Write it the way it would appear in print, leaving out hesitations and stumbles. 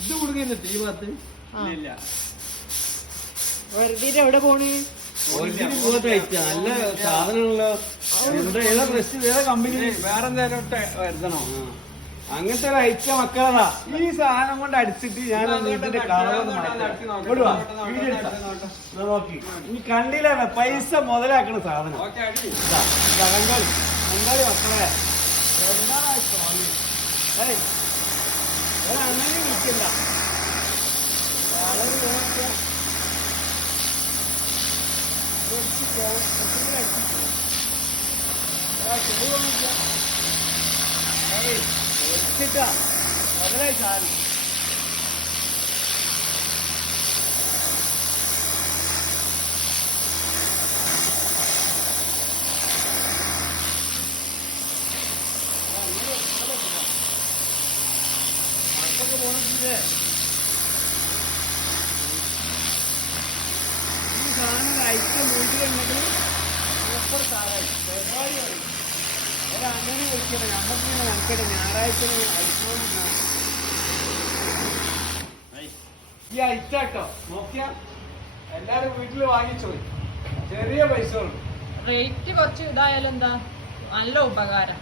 ഇത് കൊടുക്കുന്നുണ്ട് ഈ ഭാഗത്ത് ഇല്ല. വെറുതെ എവിടെ പോണ്? നല്ല സാധനങ്ങളോ ഏതാ പ്രശ്നം ഏതാ കമ്പനി വേറെ എന്തായാലും വരുത്തണോ? അങ്ങനത്തെ ഒരു ഐറ്റം മക്കളതാ. ഈ സാധനം കൊണ്ട് അടിച്ചിട്ട് ഞാൻ ഇതിന്റെ നോക്കി ഈ കണ്ടില്ല പൈസ മുതലാക്കണ സാധനം ബംഗാളി ബംഗാളി മക്കളെ എന്താണ് സ്വാമി അങ്ങനെ വിളിക്കണ്ട വളരെ മുതലായി സാധനം പോണില്ലേ ഈ സാധനം ഐറ്റം വീട്ടിലുണ്ടെങ്കിൽ സൂപ്പർ സാധനം പരിപാടി അങ്ങനെ വിളിക്കണം. നമ്മക്ക് നമുക്കടെ ഞായറാഴ്ച അടിച്ചോണ്ടിരുന്ന ഈ ഐറ്റാട്ടോ നോക്കിയാ എല്ലാരും വീട്ടില് വാങ്ങിച്ചോളി. ചെറിയ പൈസ റേറ്റ് കുറച്ച് ഇതായാലും എന്താ നല്ല ഉപകാരം.